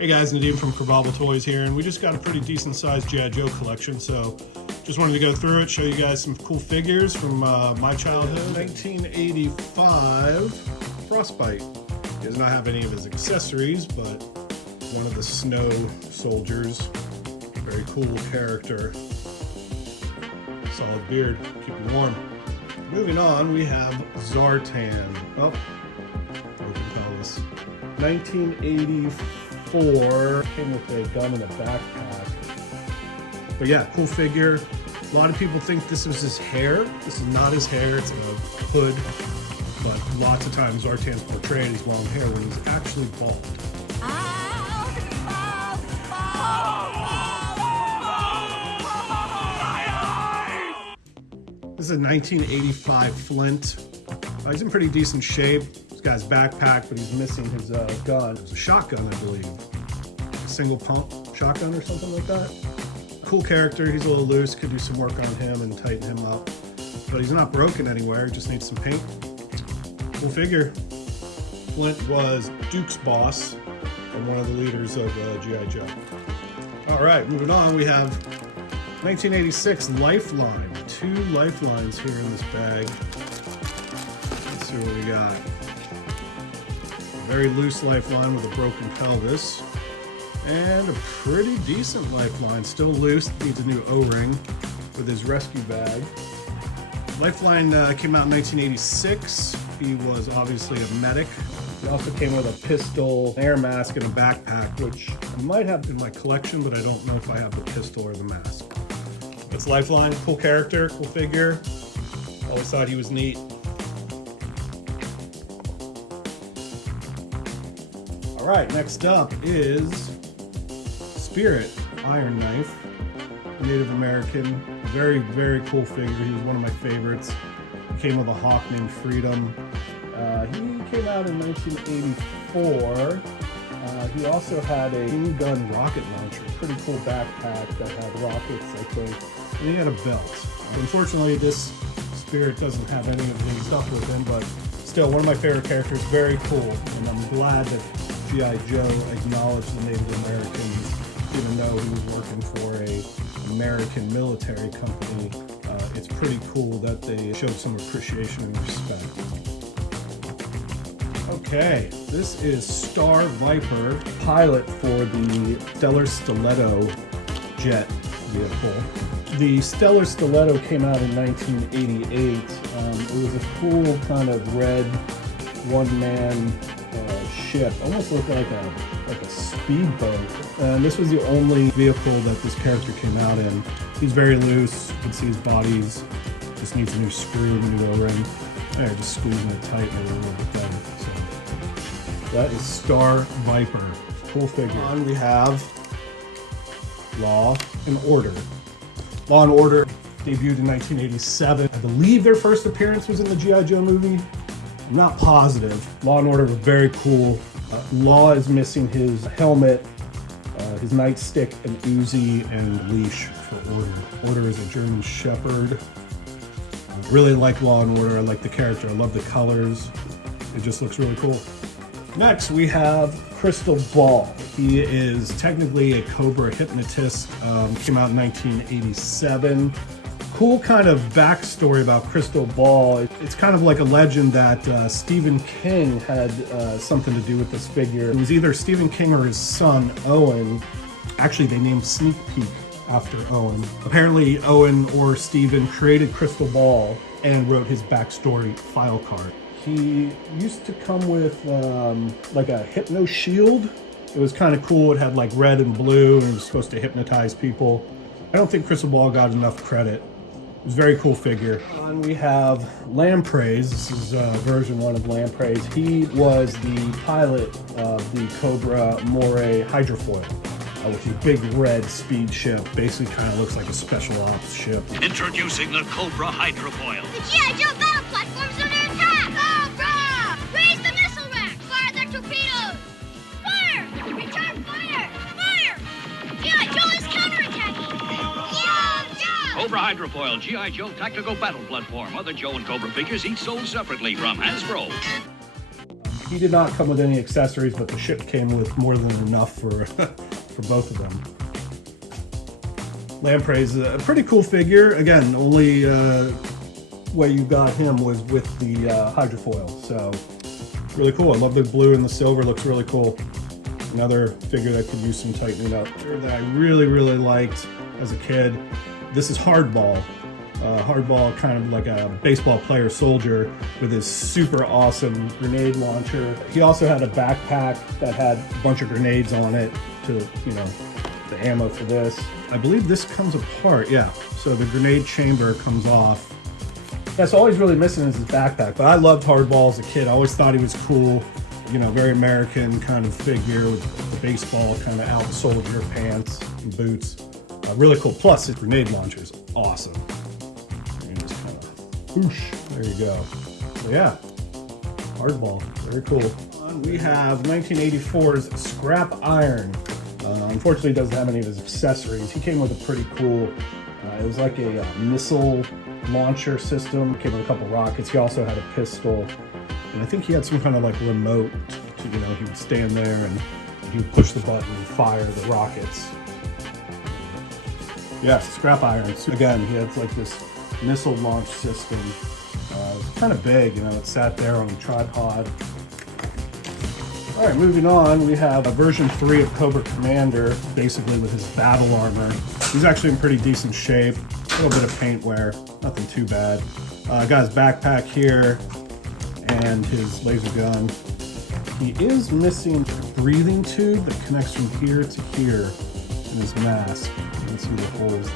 Hey guys, Nadeem from Kerbal Toys here, and we just got a pretty decent sized G.I. Joe collection, so just wanted to go through it, show you guys some cool figures from my childhood. 1985 Frostbite. He does not have any of his accessories, but one of the snow soldiers. Very cool character. Solid beard, keep him warm. Moving on, we have Zartan. Oh, broken pelvis. 1984. Came with a gun and a backpack. But yeah, cool figure. A lot of people think this was his hair. This is not his hair, it's a hood. But lots of times Zartan's portrayed as long hair when he's actually bald. This is a 1985 Flint. He's in pretty decent shape. This guy's backpack, but he's missing his gun. It's a shotgun, I believe. A single pump shotgun or something like that. Cool character. He's a little loose. Could do some work on him and tighten him up. But he's not broken anywhere. He just needs some paint. Cool figure. Flint was Duke's boss and one of the leaders of G.I. Joe. All right, moving on. We have 1986 Lifeline. 2 lifelines here in this bag. Let's see what we got. A very loose lifeline with a broken pelvis. And a pretty decent lifeline. Still loose, needs a new O-ring with his rescue bag. Lifeline came out in 1986. He was obviously a medic. He also came with a pistol, air mask, and a backpack, which I might have in my collection, but I don't know if I have the pistol or the mask. It's Lifeline, cool character, cool figure. Always thought he was neat. All right, next up is Spirit Iron Knife, Native American. Very, very cool figure. He was one of my favorites. He came with a hawk named Freedom. He came out in 1984. He also had a gun rocket launcher, pretty cool backpack that had rockets, I think. And he had a belt. Unfortunately, this Spirit doesn't have any of the stuff with him, but still one of my favorite characters, very cool. And I'm glad that G.I. Joe acknowledged the Native Americans, even though he was working for an American military company. It's pretty cool that they showed some appreciation and respect. Okay, this is Star Viper, pilot for the Stellar Stiletto jet vehicle. The Stellar Stiletto came out in 1988. It was a cool kind of red one-man ship, almost looked like a speedboat. And this was the only vehicle that this character came out in. He's very loose. You can see his body's just needs a new screw, a new O-ring. There, just squeezing it tight and a little bit better. So that is Star Viper. Cool figure. On we have Law and Order. Law and Order debuted in 1987. I believe their first appearance was in the G.I. Joe movie. I'm not positive. Law and Order was very cool. Law is missing his helmet, his nightstick, and Uzi, and leash for Order. Order is a German Shepherd. I really like Law and Order. I like the character. I love the colors. It just looks really cool. Next, we have Crystal Ball. He is technically a Cobra hypnotist. Came out in 1987. Cool kind of backstory about Crystal Ball. It's kind of like a legend that Stephen King had something to do with this figure. It was either Stephen King or his son, Owen. Actually, they named Sneak Peek after Owen. Apparently, Owen or Stephen created Crystal Ball and wrote his backstory file card. He used to come with like a hypno shield. It was kind of cool. It had like red and blue, and it was supposed to hypnotize people. I don't think Crystal Ball got enough credit. It was a very cool figure. And we have Lampreys. This is version 1 of Lampreys. He was the pilot of the Cobra Moray hydrofoil, which is a big red speed ship. Basically kind of looks like a special ops ship. Introducing the Cobra hydrofoil. The G.I. Joe battle platform's under attack! Cobra! Raise the missile rack! Fire their torpedoes! Fire! Return fire! Fire! G.I. Joe is counterattacking! Yojoe! Cobra hydrofoil, G.I. Joe tactical battle platform. Other Joe and Cobra figures each sold separately from Hasbro. He did not come with any accessories, but the ship came with more than enough for for both of them. Lamprey's a pretty cool figure. Again, only way you got him was with the hydrofoil, so really cool. I love the blue and the silver, looks really cool. Another figure that could use some tightening up. That I really liked as a kid. This is Hardball. Hardball, kind of like a baseball player soldier with his super awesome grenade launcher. He also had a backpack that had a bunch of grenades on it to, you know, the ammo for this. I believe this comes apart, yeah. So the grenade chamber comes off. That's all he's really missing is his backpack. But I loved Hardball as a kid. I always thought he was cool. You know, very American kind of figure with the baseball kind of out soldier pants and boots. Really cool. Plus, his grenade launcher is awesome. And just kind of whoosh. There you go. So yeah, Hardball. Very cool. We have 1984's Scrap Iron. Unfortunately, he doesn't have any of his accessories. He came with a pretty cool, it was like a missile launcher system. Came with a couple rockets. He also had a pistol. And I think he had some kind of like remote to, you know, he would stand there and he would push the button and fire the rockets. Yeah, Scrap Iron. So again, he had like this missile launch system. It's kind of big, you know, it sat there on a tripod. All right, moving on, we have a version 3 of Cobracommander, basically with his battle armor. He's actually in pretty decent shape. A little bit of paint wear, nothing too bad. Got his backpack here and his laser gun. He is missing a breathing tube that connects from here to here in his mask. You can see the holes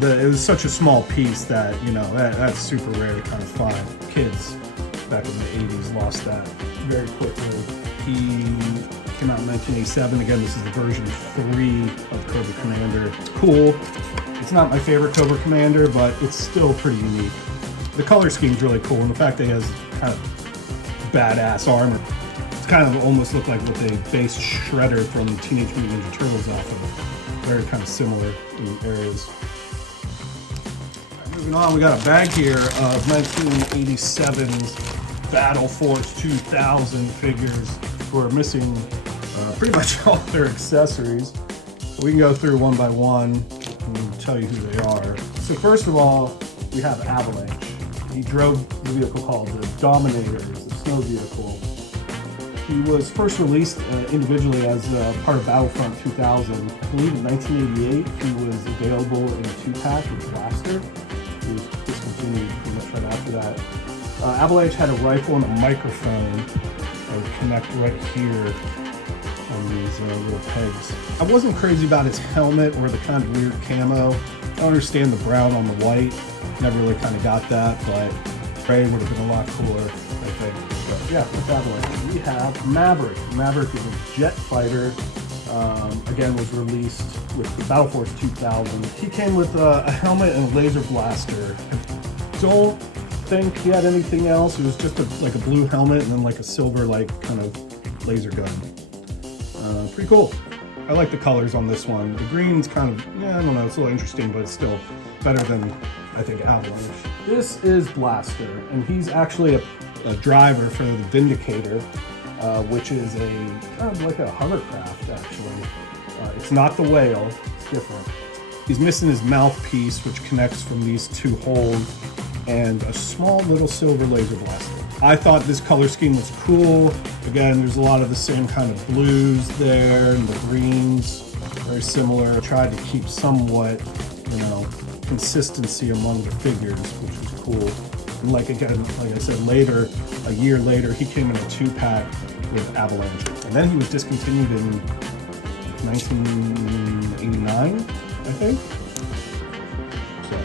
there. It was such a small piece that, you know, that's super rare to kind of find. Kids back in the 80s lost that very quickly. He came out in 1987. Again, this is the version 3 of Cobracommander. Cool. It's not my favorite Cobracommander, but it's still pretty unique. The color scheme's really cool, and the fact that he has kind of badass armor. It's kind of almost look like what they based Shredder from Teenage Mutant Ninja Turtles off of. Very kind of similar in areas. Right, moving on, we got a bag here of 1987's Battle Force 2000 figures. We're missing pretty much all their accessories. We can go through one by one and tell you who they are. So first of all, we have Avalanche. He drove the vehicle called the Dominator, it's the snow vehicle. He was first released individually as part of Battlefront 2000. I believe in 1988 he was available in a 2-pack with Blaster. He was discontinued pretty much right after that. Avalanche had a rifle and a microphone that would connect right here on these little pegs. I wasn't crazy about his helmet or the kind of weird camo. I understand the brown on the white. Never really kind of got that, but gray would have been a lot cooler, I think. But yeah, with Avalanche. We have Maverick. Maverick is a jet fighter. Again, was released with the Battle Force 2000. He came with a helmet and a laser blaster. I don't think he had anything else. It was just like a blue helmet and then like a silver like kind of laser gun. Pretty cool. I like the colors on this one. The green's kind of, yeah, I don't know, it's a little interesting, but it's still better than, I think, Avalanche. This is Blaster, and he's actually a driver for the Vindicator, which is a kind of like a hovercraft, actually. It's not the Whale, it's different. He's missing his mouthpiece, which connects from these two holes, and a small little silver laser blaster. I thought this color scheme was cool. Again, there's a lot of the same kind of blues there, and the greens, very similar. I tried to keep somewhat, you know, consistency among the figures, which was cool. And like I said, later, a year later, he came in a 2-pack with Avalanche. And then he was discontinued in 1989, I think. So,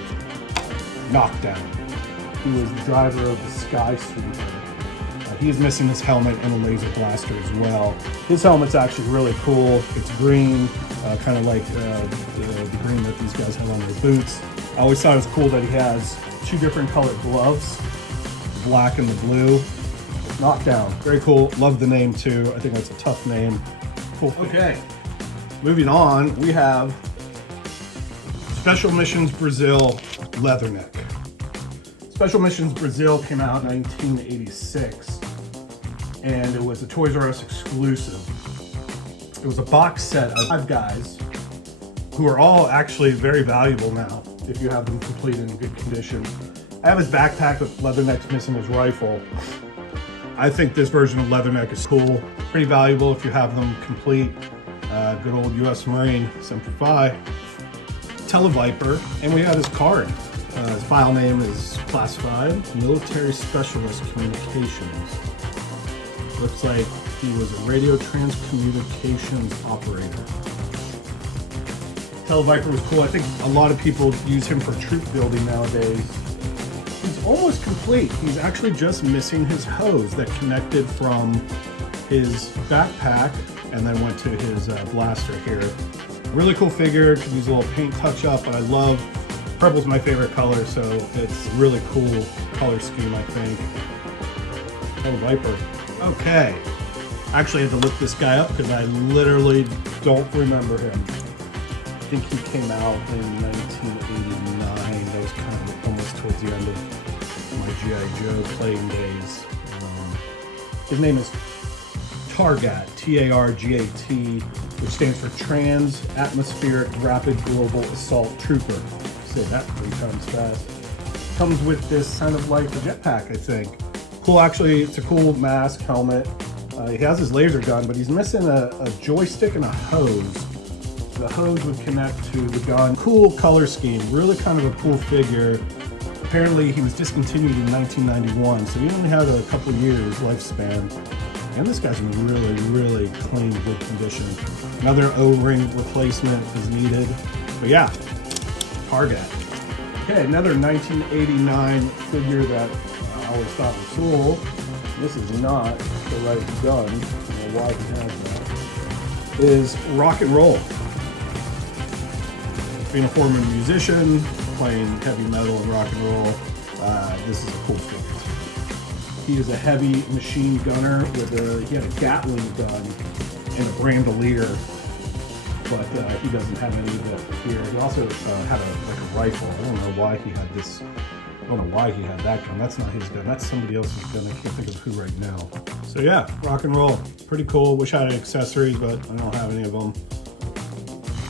Knockdown. He was the driver of the Sky Sweeper. He is missing his helmet and a laser blaster as well. His helmet's actually really cool. It's green, kind of like the green that these guys have on their boots. I always thought it was cool that he has 2 different colored gloves, the black and the blue. Knockdown, very cool. Love the name too. I think that's a tough name. Cool. Okay, moving on, we have Special Missions Brazil Leatherneck. Special Missions Brazil came out in 1986. and it was a Toys R Us exclusive. It was a box set of 5 guys who are all actually very valuable now if you have them complete in good condition. I have his backpack with Leatherneck's missing his rifle. I think this version of Leatherneck is cool, pretty valuable if you have them complete. Good old US Marine, Semper Fi. Televiper, and we have his card. His file name is classified, Military Specialist Communications. Looks like he was a radio transcommunications operator. Televiper was cool. I think a lot of people use him for troop building nowadays. He's almost complete. He's actually just missing his hose that connected from his backpack and then went to his blaster here. Really cool figure. Could use a little paint touch up, but I love purple's my favorite color, so it's really cool color scheme, I think. Oh, Viper. Okay. Actually, I had to look this guy up because I literally don't remember him. I think he came out in 1989. That was kind of almost towards the end of my G.I. Joe playing days. His name is Targat, T-A-R-G-A-T, which stands for Trans-Atmospheric Rapid Global Assault Trooper. Say that 3 times fast. Comes with this kind of like a jetpack, I think. Cool, actually, it's a cool mask, helmet. He has his laser gun, but he's missing a joystick and a hose. The hose would connect to the gun. Cool color scheme, really kind of a cool figure. Apparently, he was discontinued in 1991, so he only had a couple years lifespan. And this guy's in really, really clean, good condition. Another O-ring replacement is needed. But yeah, Target. Okay, another 1989 figure that I always thought was cool. This is not the right gun. I don't know why he has that. Is Rock and Roll. Being a former musician, playing heavy metal and rock and roll, this is a cool figure. He is a heavy machine gunner with he had a Gatling gun and a Bandolier, but he doesn't have any of that here. He also had a rifle. I don't know why he had this. I don't know why he had that gun. That's not his gun. That's somebody else's gun. I can't think of who right now. So yeah, Rock and Roll, pretty cool. Wish I had accessories, but I don't have any of them.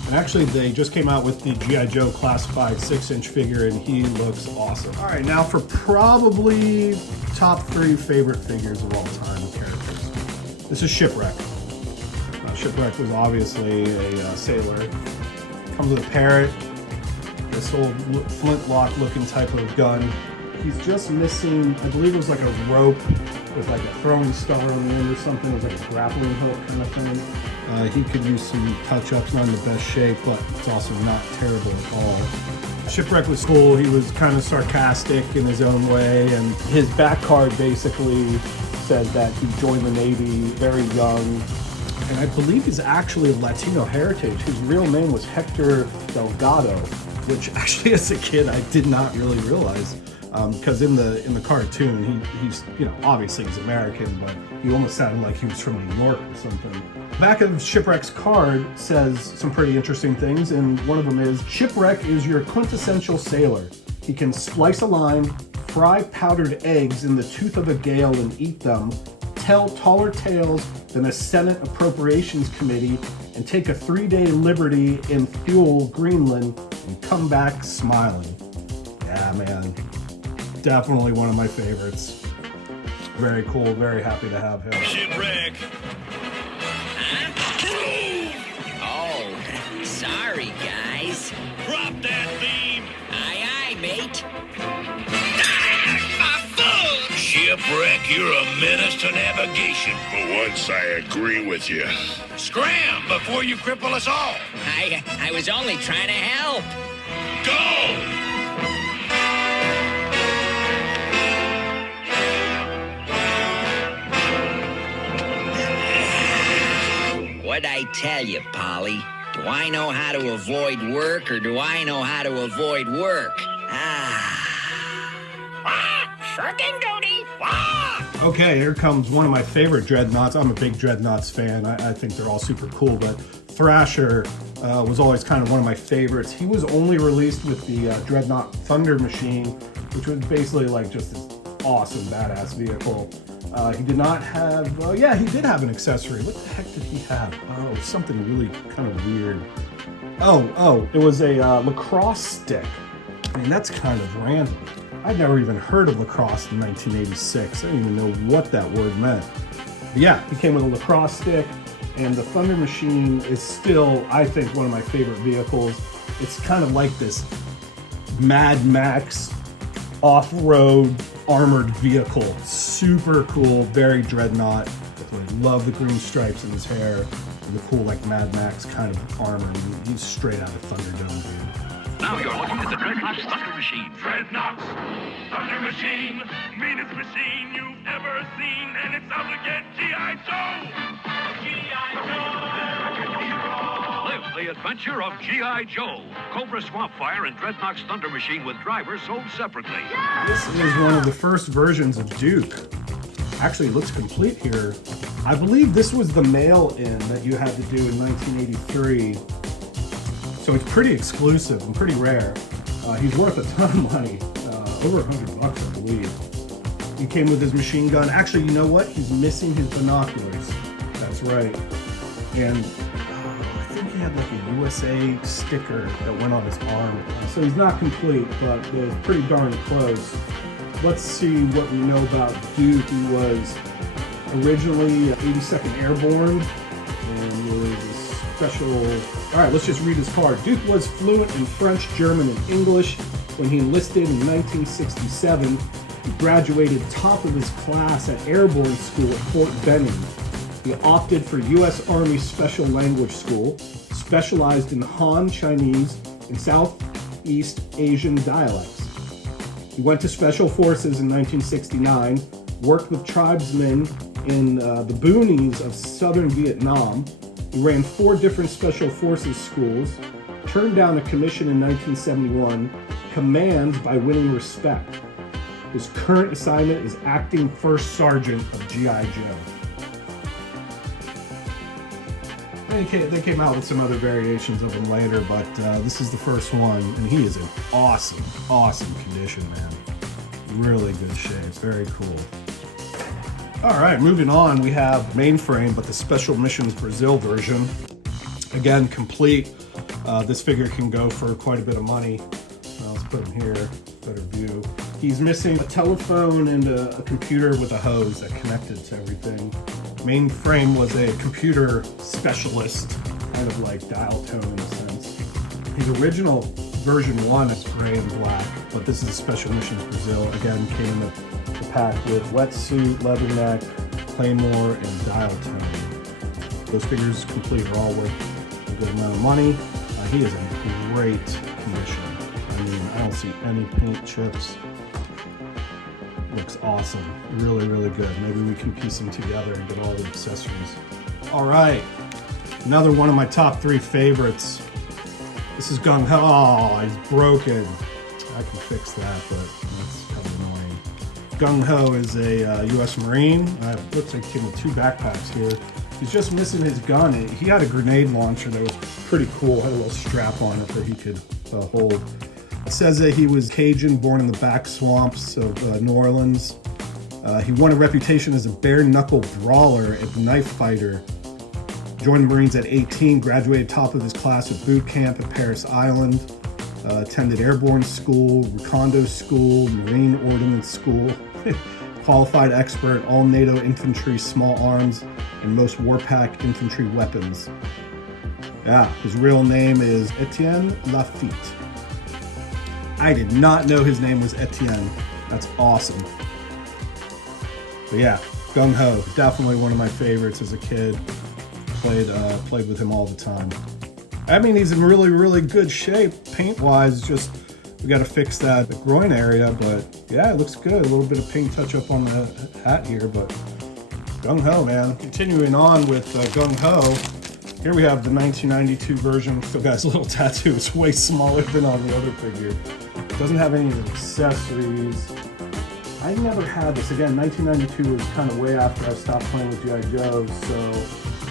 And actually, they just came out with the G.I. Joe Classified 6-inch figure, and he looks awesome. All right, now for probably top 3 favorite figures of all time characters. This is Shipwreck. Shipwreck was obviously a sailor. Comes with a parrot, this old flintlock looking type of gun. He's just missing, I believe it was like a rope with like a throwing star on the end or something. It was like a grappling hook kind of thing. He could use some touch-ups, not in the best shape, but it's also not terrible at all. Shipwreck was cool. He was kind of sarcastic in his own way, and his back card basically said that he joined the Navy very young, and I believe he's actually of Latino heritage. His real name was Hector Delgado, which actually as a kid I did not really realize, because in the cartoon he's obviously he's American, but he almost sounded like he was from New York or something. Back of Shipwreck's card says some pretty interesting things, and one of them is, Shipwreck is your quintessential sailor. He can splice a line, fry powdered eggs in the tooth of a gale and eat them, tell taller tales than a Senate Appropriations Committee, and take a 3-day liberty in fuel Greenland and come back smiling. Yeah, man. Definitely one of my favorites. Very cool, very happy to have him. Shipwreck. Oh, sorry, guys. Drop that beam. Aye, aye, mate. My foot. Shipwreck, you're a menace to navigation. For once, I agree with you. Scram before you cripple us all. I was only trying to help. Go! What'd I tell you, Polly? Do I know how to avoid work, or do I know how to avoid work? Shirking duty. Okay, here comes one of my favorite Dreadnoughts. I'm a big Dreadnoughts fan. I think they're all super cool, but Thrasher was always kind of one of my favorites. He was only released with the Dreadnought Thunder Machine, which was basically like just this awesome, badass vehicle. He did not have, yeah, he did have an accessory. What the heck did he have? Oh, something really kind of weird. Oh, it was a lacrosse stick. I mean, that's kind of random. I'd never even heard of lacrosse in 1986. I didn't even know what that word meant. But yeah, he came with a lacrosse stick, and the Thunder Machine is still, I think, one of my favorite vehicles. It's kind of like this Mad Max off-road armored vehicle. Super cool, very dreadnought. I love the green stripes in his hair and the cool like Mad Max kind of armor. He's straight out of Thunderdome, dude. Now you're looking at the Dreadnought's Thunder Machine. Dreadnought's Thunder Machine, meanest machine you've ever seen, and it's out to get G.I. Joe! G.I. Joe! Live the adventure of G.I. Joe. Cobra Swamp Fire and Dreadnought's Thunder Machine with drivers sold separately. This is one of the first versions of Duke. Actually, it looks complete here. I believe this was the mail-in that you had to do in 1983. So it's pretty exclusive and pretty rare. He's worth a ton of money, over $100, I believe. He came with his machine gun. Actually, you know what? He's missing his binoculars. That's right. And I think he had like a USA sticker that went on his arm. So he's not complete, but it's pretty darn close. Let's see what we know about Duke. He was originally 82nd Airborne and was a special. All right, let's just read his card. Duke was fluent in French, German, and English. When he enlisted in 1967, he graduated top of his class at Airborne School at Fort Benning. He opted for U.S. Army Special Language School, specialized in Han Chinese and Southeast Asian dialects. He went to Special Forces in 1969, worked with tribesmen in the boonies of southern Vietnam. He ran 4 different Special Forces schools, turned down a commission in 1971, commands by winning respect. His current assignment is acting First Sergeant of G.I. Joe. They came out with some other variations of him later, but this is the first one, and he is in awesome condition, man. Really good shape, very cool. All right, moving on, we have Mainframe, but the Special Missions Brazil version. Again, complete. This figure can go for quite a bit of money. Let's put him here, better view. He's missing a telephone and a computer with a hose that connected to everything. Mainframe was a computer specialist, kind of like Dial Tone in a sense. His original version 1 is gray and black, but this is Special Missions Brazil. Again, came in the pack with wetsuit, leatherneck, claymore, and Dial Tone. Those figures complete are all worth a good amount of money. He is in great condition. I mean, I don't see any paint chips. Looks awesome. Really, really good. Maybe we can piece them together and get all the accessories. All right. Another one of my top 3 favorites. This is Gung Ho. Oh, he's broken. I can fix that, but that's kind of annoying. Gung Ho is a U.S. Marine. Looks like he came with 2 backpacks here. He's just missing his gun. He had a grenade launcher that was pretty cool. Had a little strap on it that he could hold. It says that he was Cajun, born in the back swamps of New Orleans. He won a reputation as a bare-knuckle brawler and knife fighter. Joined the Marines at 18, graduated top of his class at boot camp at Paris Island. Attended airborne school, recondo school, Marine Ordnance School. Qualified expert, all NATO infantry, small arms, and most Warpack infantry weapons. Yeah, his real name is Etienne Lafitte. I did not know his name was Etienne. That's awesome. But yeah, Gung Ho, definitely one of my favorites as a kid. Played with him all the time. I mean, he's in really, really good shape paint-wise. Just we got to fix the groin area, but yeah, it looks good. A little bit of paint touch-up on the hat here, but Gung Ho, man. Continuing on with Gung Ho, here we have the 1992 version. Still got his little tattoo. It's way smaller than on the other figure. Doesn't have any of the accessories. I never had this. Again, 1992 was kind of way after I stopped playing with G.I. Joe, so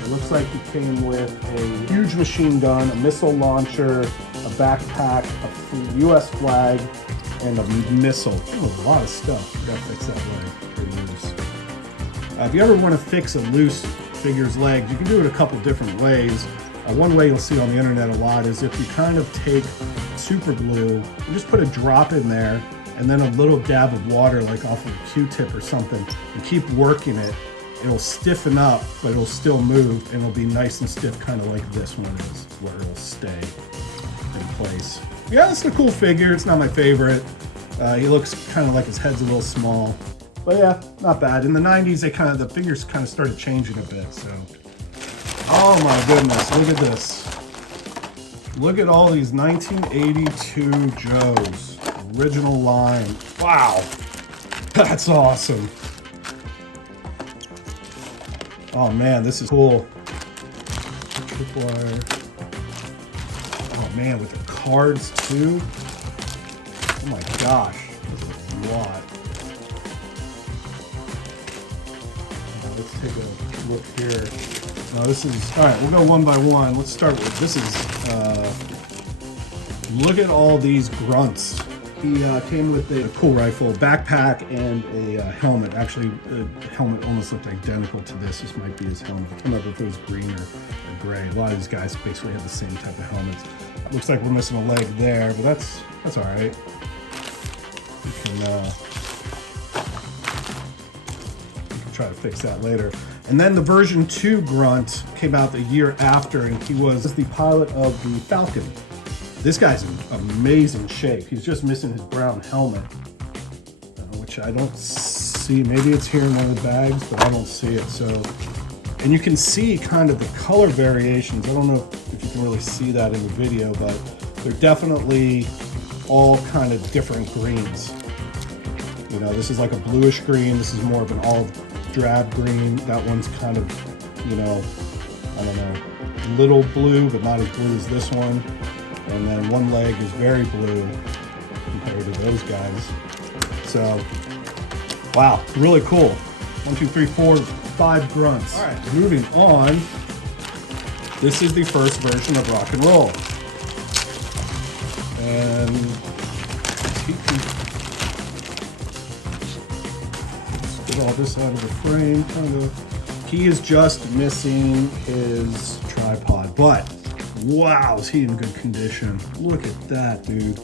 it looks like he came with a huge machine gun, a missile launcher, a backpack, a U.S. flag, and a missile. A lot of stuff. Gotta fix that right. If you ever want to fix a loose figure's legs, you can do it a couple different ways. One way you'll see on the internet a lot is if you kind of take super glue, you just put a drop in there and then a little dab of water like off of a Q-tip or something and keep working it. It'll stiffen up, but it'll still move and it'll be nice and stiff, kind of like this one is, where it'll stay in place. Yeah, it's a cool figure. It's not my favorite. He looks kind of like his head's a little small, but yeah, not bad. In the 90s, the figures kind of started changing a bit, so. Oh my goodness, look at this. Look at all these 1982 Joes, original line. Wow, that's awesome. Oh man, this is cool. Tripwire. Oh man, with the cards too. Oh my gosh, this is a lot. Let's take a look here. This is, all right, we'll go one by one. Let's start with, this is, look at all these grunts. He came with a cool rifle, backpack, and a helmet. Actually, the helmet almost looked identical to this. This might be his helmet. I don't know if it was green or gray. A lot of these guys basically have the same type of helmets. Looks like we're missing a leg there, but that's all right. We can try to fix that later. And then the version 2 grunt came out the year after, and he was the pilot of the Falcon. This guy's in amazing shape. He's just missing his brown helmet, which I don't see. Maybe it's here in one of the bags, but I don't see it. So, and you can see kind of the color variations. I don't know if you can really see that in the video, but they're definitely all kind of different greens. You know, this is like a bluish green. This is more of an olive drab green. That one's kind of, you know, I don't know, little blue, but not as blue as this one. And then one leg is very blue compared to those guys. So, wow, really cool. 1, 2, 3, 4, 5 grunts. All right, moving on. This is the first version of Rock and Roll. And let's get all this out of the frame, kind of. He is just missing his tripod, but wow, is he in good condition. Look at that, dude.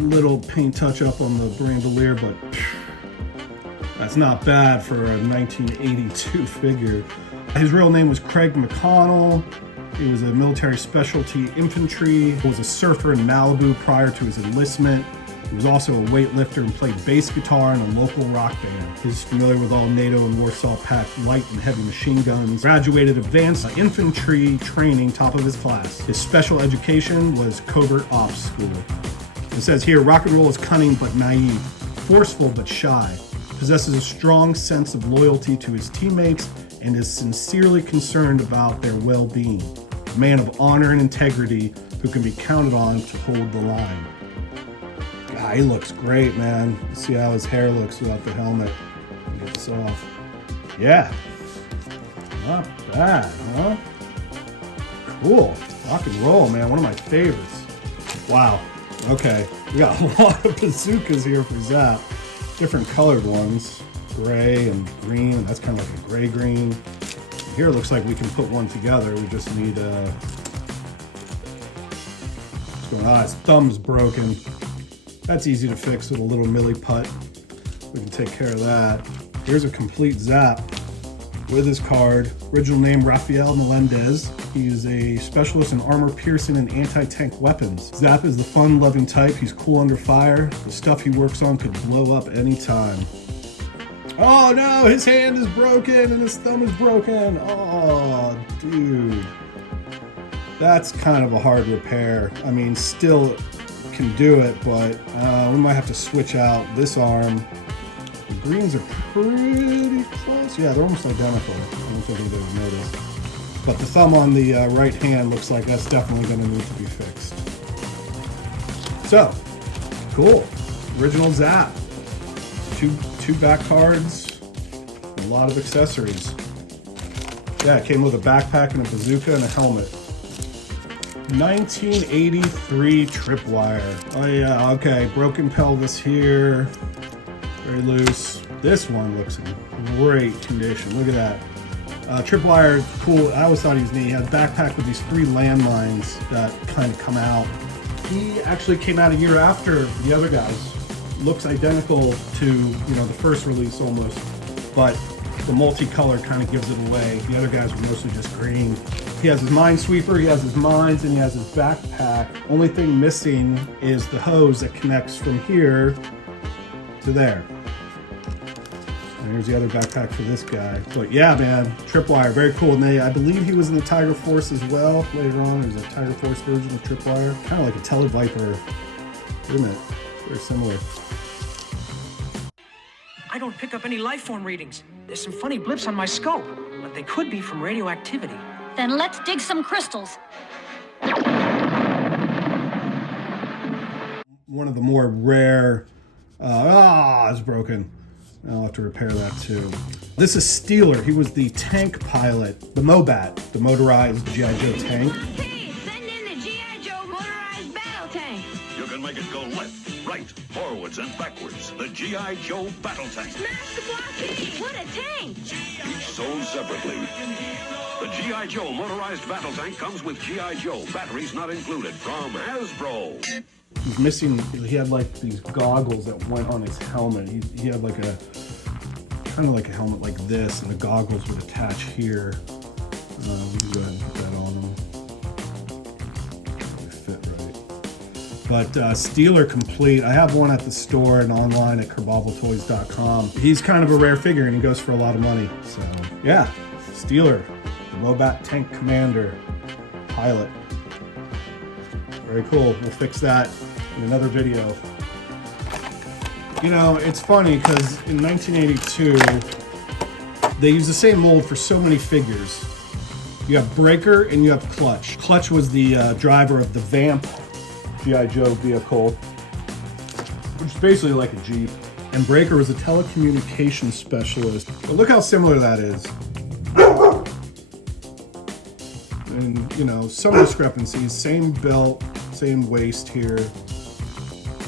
Little paint touch up on the bandolier, but that's not bad for a 1982 figure. His real name was Craig McConnell. He was a military specialty infantry. He was a surfer in Malibu prior to his enlistment. He was also a weightlifter and played bass guitar in a local rock band. He's familiar with all NATO and Warsaw Pact light and heavy machine guns. Graduated advanced infantry training, top of his class. His special education was covert ops school. It says here, Rock and Roll is cunning but naive, forceful but shy, possesses a strong sense of loyalty to his teammates, and is sincerely concerned about their well-being. A man of honor and integrity who can be counted on to hold the line. God, he looks great, man. See how his hair looks without the helmet. Get this off. Yeah. Not bad, huh? Cool. Rock and Roll, man. One of my favorites. Wow. Okay. We got a lot of bazookas here for Zap. Different colored ones. Gray and green. And that's kind of like a gray-green. Here it looks like we can put one together. We just need what's going on? His thumb's broken. That's easy to fix with a little milli putt. We can take care of that. Here's a complete Zap with his card. Original name, Rafael Melendez. He is a specialist in armor piercing and anti-tank weapons. Zap is the fun-loving type. He's cool under fire. The stuff he works on could blow up anytime. Oh no, his hand is broken and his thumb is broken. Oh, dude. That's kind of a hard repair. I mean, still can do it, but we might have to switch out this arm. The greens are pretty close. Yeah, they're almost identical. I don't think anybody would notice. But the thumb on the right hand looks like that's definitely going to need to be fixed. So, cool. Original Zap. Two back cards, a lot of accessories. Yeah, it came with a backpack and a bazooka and a helmet. 1983 tripwire. Oh yeah, okay, broken pelvis here, very loose. This one looks in great condition. Look at that. Tripwire, cool. I always thought he was neat. He had a backpack with these 3 landmines that kind of come out. He actually came out a year after the other guys. Looks identical to, you know, the first release almost, but the multicolor kind of gives it away. The other guys were mostly just green. He has his minesweeper, he has his mines, and he has his backpack. Only thing missing is the hose that connects from here to there. And here's the other backpack for this guy. But yeah, man, Tripwire, very cool. And I believe he was in the Tiger Force as well later on. There's a Tiger Force version of Tripwire. Kind of like a Televiper, isn't it? Very similar. I don't pick up any life form readings. There's some funny blips on my scope, but they could be from radioactivity. Then let's dig some crystals. One of the more rare, it's broken. I'll have to repair that too. This is Steeler. He was the tank pilot, the MOBAT, the motorized G.I. Joe tank. Hey, send in the G.I. Joe motorized battle tank. You can make it go left, right, forwards, and backwards. The G.I. Joe battle tank. Smash the blockade. What a tank. Each sold separately. The G.I. Joe motorized battle tank comes with G.I. Joe, batteries not included, from Hasbro. He's missing, he had like these goggles that went on his helmet. He had like a, kind of like a helmet like this, and the goggles would attach here. We can go ahead and put that on him. They fit right. But Steeler complete, I have one at the store and online at kerbobblettoys.com. He's kind of a rare figure and he goes for a lot of money. So yeah, Steeler, the MOBAT Tank Commander pilot. Very cool. We'll fix that in another video. You know, it's funny because in 1982, they used the same mold for so many figures. You have Breaker and you have Clutch. Clutch was the driver of the Vamp G.I. Joe vehicle, which is basically like a Jeep. And Breaker was a telecommunications specialist. But look how similar that is. And, you know, some discrepancies. Same belt, same waist here.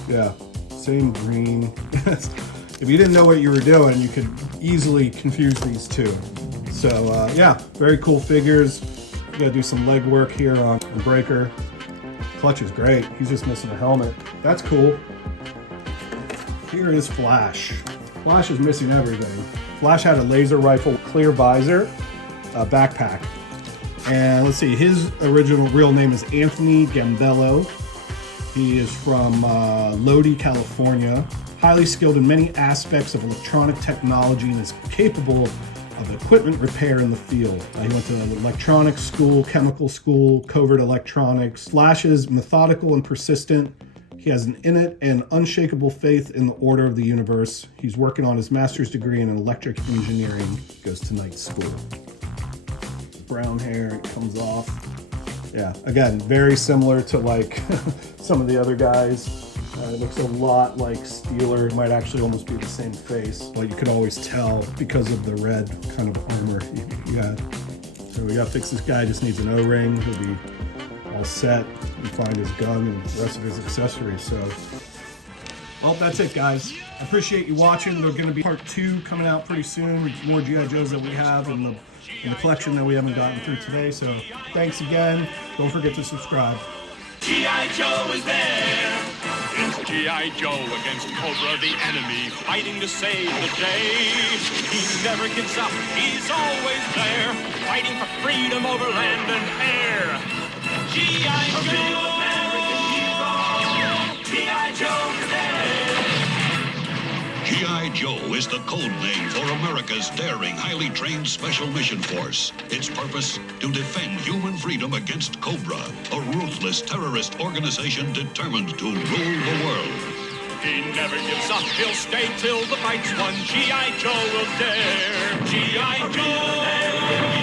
Yeah, same green. If you didn't know what you were doing, you could easily confuse these two. So, yeah, very cool figures. You gotta do some leg work here on Breaker. Clutch is great. He's just missing a helmet. That's cool. Here is Flash. Flash is missing everything. Flash had a laser rifle, clear visor, a backpack. And let's see, his original real name is Anthony Gambello. He is from Lodi, California. Highly skilled in many aspects of electronic technology and is capable of equipment repair in the field. He went to electronics school, chemical school, covert electronics. Flash is methodical and persistent. He has an innate and unshakable faith in the order of the universe. He's working on his master's degree in electric engineering. Goes to night school. Brown hair, it comes off. Yeah, again, very similar to like some of the other guys. It looks a lot like Steeler. It might actually almost be the same face, but you could always tell because of the red kind of armor he had. So we gotta fix this guy, just needs an O-ring. He'll be all set and find his gun and the rest of his accessories. So, well, that's it, guys. I appreciate you watching. There's gonna be part 2 coming out pretty soon. More G.I. Joes that we have in the collection that we haven't gotten through today. So thanks again. Don't forget to subscribe. G.I. Joe is there. It's G.I. Joe against Cobra, the enemy, fighting to save the day. He never gives up, he's always there, fighting for freedom over land and air. G.I. Joe! G.I. Joe is there. G.I. Joe is the code name for America's daring, highly trained Special Mission Force. Its purpose, to defend human freedom against Cobra, a ruthless terrorist organization determined to rule the world. He never gives up, he'll stay till the fight's won. G.I. Joe will dare. G.I. Joe!